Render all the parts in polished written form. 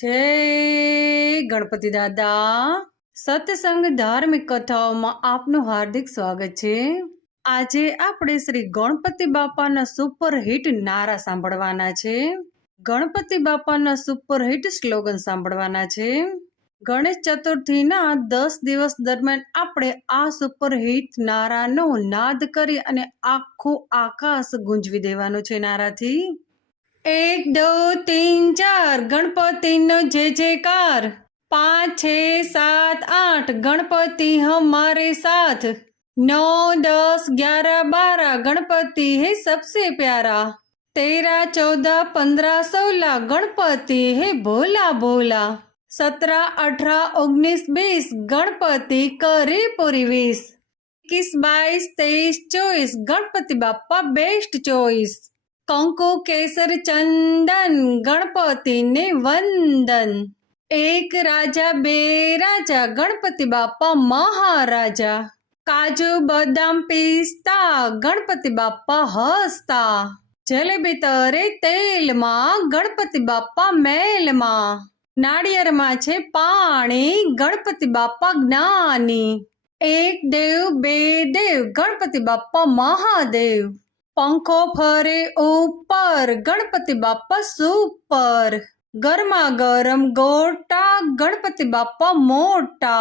જય ગણપતિ દાદા. સત્સંગ ધાર્મિક કથાઓમાં આપનું હાર્દિક સ્વાગત છે. આજે આપણે શ્રી ગણપતિ બાપાના સુપરહિટ નારા સાંભળવાના છે. ગણપતિ બાપાના સુપરહિટ સ્લોગન સાંભળવાના છે. ગણેશ ચતુર્થીના 10 દિવસ દરમિયાન આપણે આ સુપરહિટ નારાનો નાદ કરી અને આખું આકાશ ગુંજવી દેવાનું છે નારાથી. 1 2 3 4 गणपति जय जयकार, 5 6 7 8 गणपति हमारे साथ, 9 10 11 12 गणपति है सबसे प्यारा, 13 14 15 16 गणपति है भोला भोला, 17 18 19 20 गणपति करे पूरी विश, 21 22 23 24 गणपति बापा बेस्ट चॉइस, कंकु केसर चंदन गणपति ने वंदन, एक राजा बे राजा गणपति बापा महाराजा, काजू बदाम पिस्ता गणपति बापा हसता, जलेबी तरे तेल में गणपति बापा मेल में, नारियर में छे पाणी गणपति बापा ज्ञानी, एक देव बे देव गणपति बापा महादेव, पंखो फरे ऊपर गणपति बापा सुपर, गरमा गरम गोटा गणपति बापा मोटा,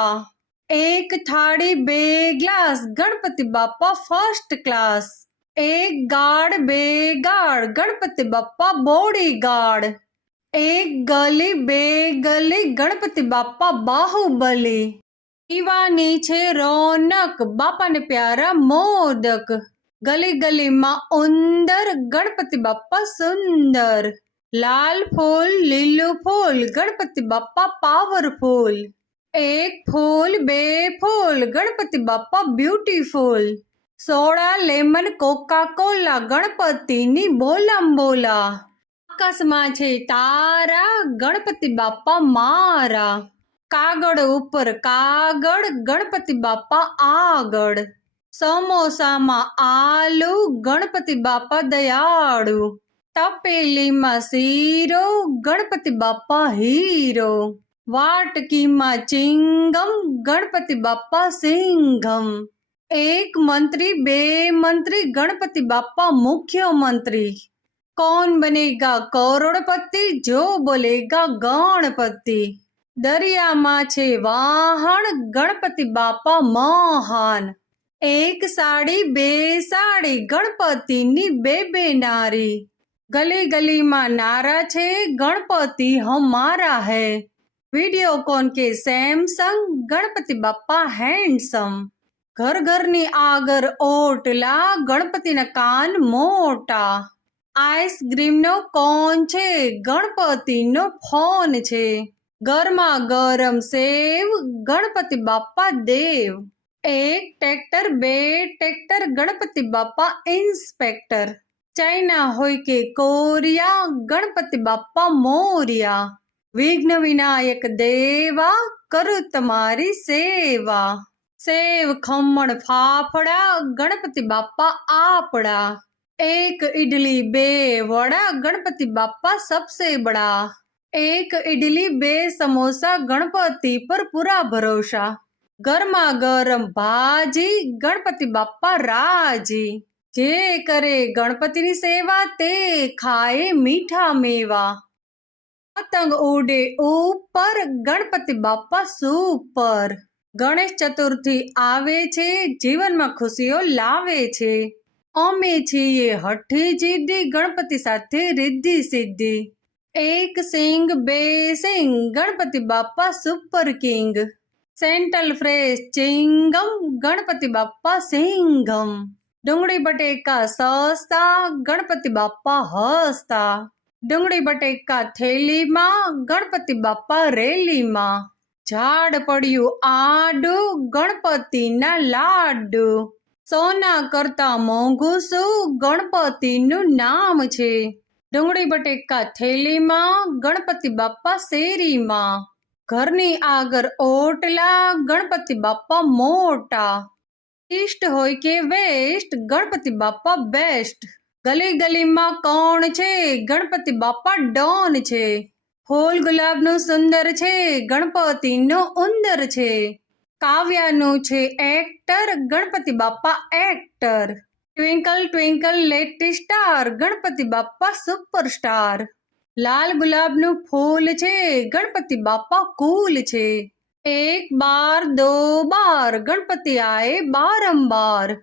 एक थाली बे ग्लास गणपति बापा फर्स्ट क्लास, एक गाड़ बे गाड़ गणपति बापा बॉडी गार्ड, एक गली बे गली गणपति बापा बाहुबली, पीवानी छे रौनक बापा ने प्यारा मोदक, गली गली मां उंदर गणपति बापा सुंदर, लाल फूल लीलू फूल गणपति बापा पावरफुल, एक फूल बे फूल Ganpati Bappa beautiful, soda lemon coca cola Ganpati नी बोलम बोला, आकाश में छे तारा गणपति बापा मारा, कागड़ ऊपर कागड़ गणपति बापा आगड़, समोसा में आलू गणपति बापा दयाळु, तपेली में सीरो गणपति बापा हीरो, वाटकी में चिंगम गणपति बापा सिंघम, एक मंत्री बे मंत्री गणपति बापा मुख्यमंत्री, कौन बनेगा करोड़पति जो बोलेगा गणपति, दरिया में छे वाहन गणपति बापा महान, एक साड़ी बे साड़ी गणपति नी बे नारी, गली गली में नारा छे गणपति हमारा है, वीडियोकॉन के सैमसंग गणपति बापा हैंडसम, घर घर नी आगर ओटला गणपति ना कान मोटा, आइसक्रीम नो कोन छे गणपति नो फोन छे, गरमा गरम सेव गणपति बापा देव, एक ट्रैक्टर बे ट्रैक्टर गणपति बापा इंस्पेक्टर, चाइना होय के कोरिया गणपति बापा मोरिया, विघ्न विनायक देवा करू तमारी सेवा, सेव खमण फाफड़ा गणपति बापा आपड़ा, एक इडली बे वड़ा गणपति बापा सबसे बड़ा, एक इडली बे समोसा गणपति पर पूरा भरोसा, गरमा गरम भाजी गणपति बापा राजी, जे करे गणपति नी सेवा ते खाए मीठा मेवा, पतंग उड़े ऊपर गणपति बापा सुपर, गणेश चतुर्थी आवे छे जीवन में खुशियों लावे छे, अमे छीए हठी जिद्दी गणपति साथे रिद्धी सिद्धि, एक सिंग बे सिंग Ganpati Bappa super king, Center Fresh chewing gum Ganpati Bappa Singham, डुंगળી बटेका सस्ता गणपति बापा हसता, डुंगળી बटेका थैली में गणपति बापा रेली में, झाड़ पड़िયું आडू गणपति ना लाडू, सोना करता मोंघू सु गणपति नु नाम छे, डुंगળી बटेका थैली में गणपति बापा शेरी में, घरनी आगर ओटला गणपति बापा मोटा, ईस्ट होय के वेस्ट गणपति बापा बेस्ट, गली गली में कौन छे गणपति बापा डॉन छे, ફૂલ ગુલાબનું સુંદર છે, ગણપતિનો ઉંદર છે. કાવ્યાનું છે actor, Ganpati Bappa actor. Twinkle twinkle little star, Ganpati Bappa superstar. લાલ ગુલાબનું ફૂલ છે, ગણપતિ બાપ્પા કૂલ છે. એક બાર દો બાર, ગણપતિ આए બારંબાર.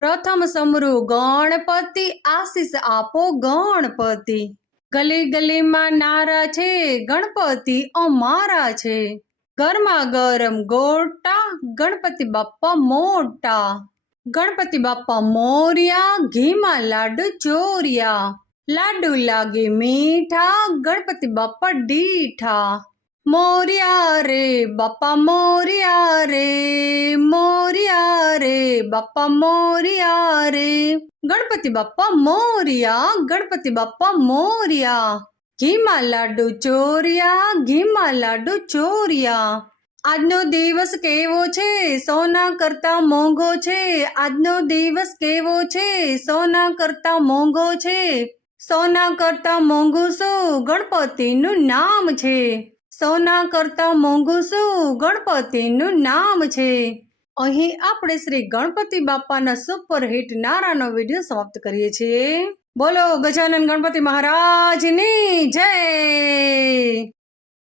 પ્રથમ સમરૂ ગણપતિ, આશીષ આપો ગણપતિ. ગલી ગલીમાં નારા છે, ગણપતિ અમારા છે. ગરમા ગરમ ગોટા, ગણપતિ બાપ્પા મોટા. ગણપતિ બાપ્પા મોર્યા, ઘીમાં લાડુ ચોર્યા. લાડુ લાગે મીઠા, ગણપતિ બાપ્પા ડીઠા. મોર્યા રે બાપ્પા મોર્યા રે, મોર્યા રે બાપ્પા મોર્યા રે. ગણપતિ બાપ્પા મોર્યા, ગણપતિ બાપ્પા મોર્યા. ઘીમાં લાડુ ચોર્યા, ઘીમાં લાડુ ચોર્યા. આજનો દિવસ કેવો છે, સોના કરતા મોંઘો છે. આજનો દિવસ કેવો છે, સોના કરતા મોંઘો છે. સોના કરતા મોંઘું શું, ગણપતિનું નામ છે. સોના કરતા મોંઘું શું, ગણપતિનું નામ છે. અહીં આપણે શ્રી ગણપતિ બાપાના સુપરહિટ નારાનો વિડીયો સમાપ્ત કરીએ છીએ. બોલો ગજાનન ગણપતિ મહારાજની જય.